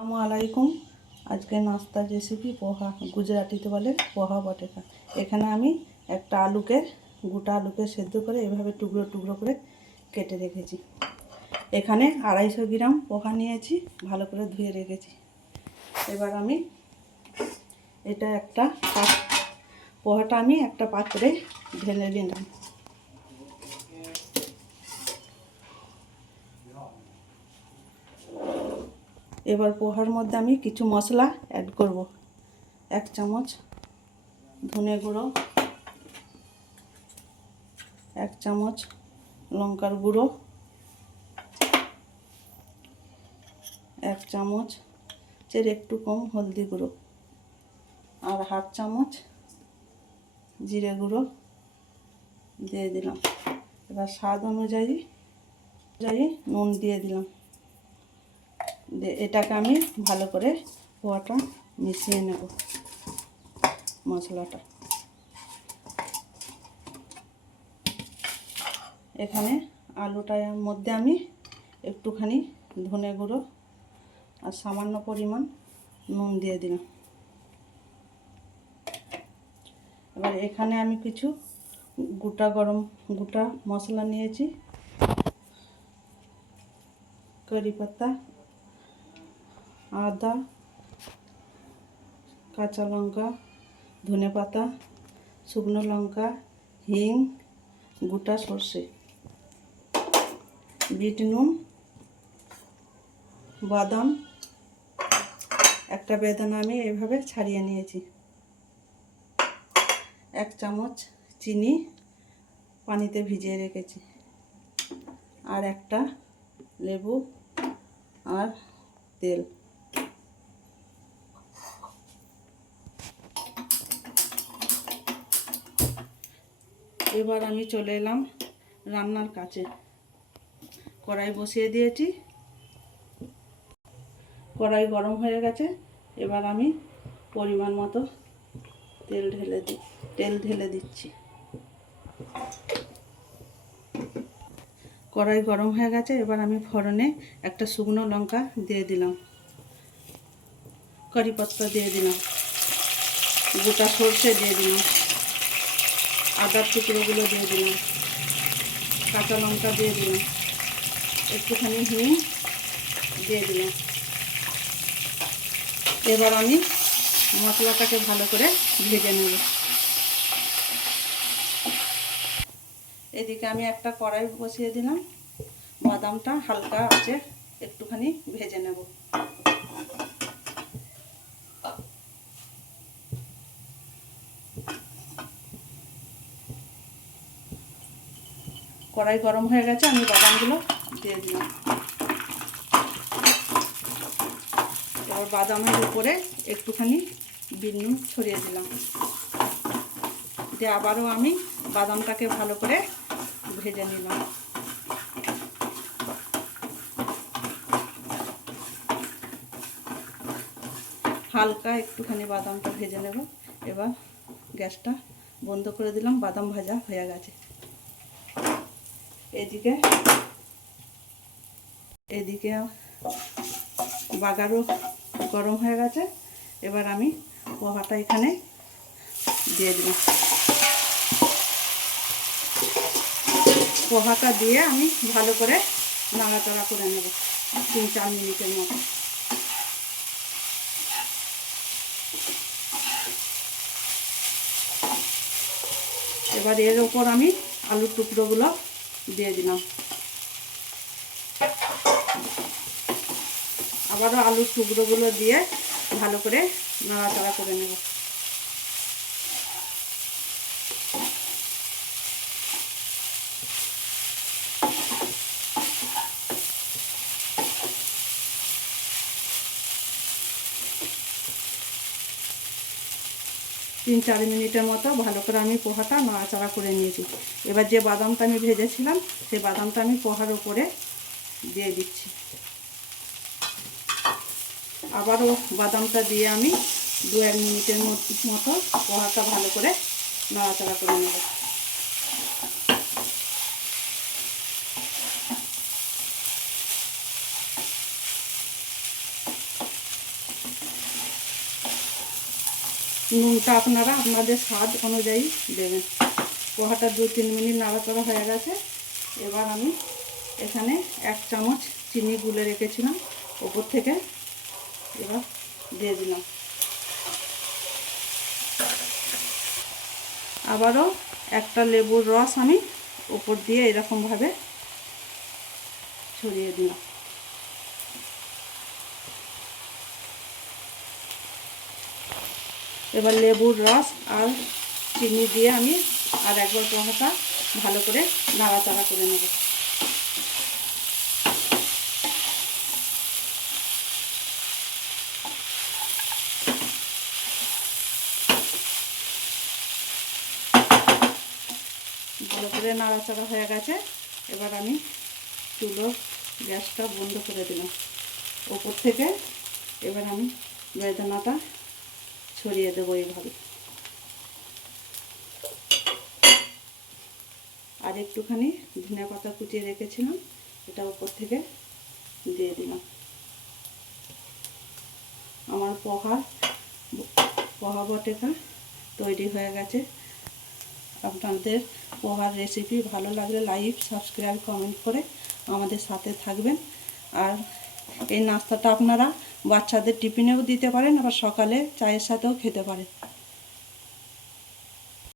আসসালামু আলাইকুম। আজকে নাস্তার রেসিপি পোহা, গুজরাটিতে বলে পোহা বটেকা। এখানে আমি একটা গোটা আলুকে সেদ্ধ করে এভাবে টুকরো টুকরো করে কেটে রেখেছি। এখানে 250 গ্রাম পোহা নিয়েছি, ভালো করে ধুয়ে রেখেছি। এবার আমি পোহাটা আমি একটা পাত্রে ঢেলে নিলাম। এবার পোহার মধ্যে আমি কিছু মশলা অ্যাড করব। 1 চামচ ধনে গুঁড়ো, 1 চামচ লঙ্কার গুঁড়ো, 1 চামচ একটু কম হলদি গুঁড়ো, আর 1/2 চামচ জিরে গুঁড়ো দিয়ে দিলাম। এবার স্বাদ অনুযায়ী নুন দিয়ে দিলাম। এটাকে আমি ভালো করে পোহাটা মিশিয়ে নেব মশলাটা। এখানে আলুটার মধ্যে আমি একটুখানি ধনে গুঁড়ো আর সামান্য পরিমাণ নুন দিয়ে দিলাম। এবার এখানে আমি কিছু গোটা মশলা নিয়েছি। কারি পাতা, আদা, কাঁচা লঙ্কা, ধনে পাতা, শুকনো লঙ্কা, হিং, গোটা সর্ষে, বিট নুন, বাদাম, একটা বেদানা আমি এভাবে ছাড়িয়ে নিয়েছি, 1 চামচ চিনি পানিতে ভিজিয়ে রেখেছি, আর একটা লেবু আর তেল। এবার আমি চলে এলাম রান্নার কাছে। কড়াই বসিয়ে দিয়েছি, কড়াই গরম হয়ে গেছে। এবার আমি পরিমাণ মতো তেল ঢেলে দিচ্ছি। কড়াই গরম হয়ে গেছে। এবার আমি ফোড়নে একটা শুকনো লঙ্কা দিয়ে দিলাম, কারি পাতা দিয়ে দিলাম, গোটা সর্ষে দিয়ে দিলাম, আদার টুকরোগুলো দিয়ে দিলাম, কাঁচা লঙ্কা দিয়ে দিলাম, একটুখানি হিং দিয়ে দিলাম। এবার আমি মশলাটাকে ভালো করে ভেজে নেব। এদিকে আমি একটা কড়াই বসিয়ে দিলাম, বাদামটা হালকা আছে একটুখানি ভেজে নেব। কড়াই গরম হয়ে গেছে, আমি বাদামগুলো দিয়ে দিলাম। এবার বাদামের উপরে একটুখানি বিট নুন ছড়িয়ে দিলাম। দিয়ে আবারও আমি বাদামটাকে ভালো করে ভেজে নিলাম। হালকা একটুখানি বাদামটা ভেজে নেব। এবার গ্যাসটা বন্ধ করে দিলাম, বাদাম ভাজা হয়ে গেছে। এদিকে বাগারও গরম হয়ে গেছে। এবার আমি পোহাটা এখানে দিয়ে দিলাম। পোহাটা দিয়ে আমি ভালো করে নাড়াচাড়া করে নেব 3-4 মিনিটের মতো। এবার এর ওপর আমি আলুর টুকরোগুলো দিয়ে দিলাম। আবারও আলুর টুকরোগুলো দিয়ে ভালো করে নাড়াচাড়া করে নেব। তিন 4 মিনিটের মতো ভালো করে আমি পোহাটা নাড়াচাড়া করে নিয়েছি। এবার যে বাদামটা আমি ভেজেছিলাম সেই বাদামটা আমি পোহার উপরে দিয়ে দিচ্ছি। আবারও বাদামটা দিয়ে আমি 2-1 মিনিটের মতো পোহাটা ভালো করে নাড়াচাড়া করে নেব। নুনটা আপনারা আপনাদের স্বাদ অনুযায়ী দেবেন। পোহাটা 2-3 মিনিট নাড়াচাড়া হয়ে গেছে। এবার আমি এখানে 1 চামচ চিনি গুলে রেখেছিলাম ওপর থেকে এবার দিয়ে দিলাম। আবারও একটা লেবুর রস আমি উপর দিয়ে এরকমভাবে ছড়িয়ে দিলাম। এবার লেবুর রস আর চিনি দিয়ে আমি আর একবার পোহাটা ভালো করে নাড়াচাড়া করে নেব। ভালো করে নাড়াচাড়া হয়ে গেছে। এবার আমি চুলোর গ্যাসটা বন্ধ করে দিলাম। ওপর থেকে এবার আমি বেদানাটা ছড়িয়ে দেবো এইভাবে। আর একটুখানি ধনে পাতা কুচিয়ে রেখেছিলাম, এটা উপর থেকে দিয়ে দিলাম। আমার পোহা বটেকা তৈরি হয়ে গেছে। আপনাদের পোহার রেসিপি ভালো লাগলে লাইক, সাবস্ক্রাইব, কমেন্ট করে আমাদের সাথে থাকবেন। আর এই নাস্তাটা আপনারা বাচ্চাদের টিফিনেও দিতে পারেন, আবার সকালে চায়ের সাথেও খেতে পারেন।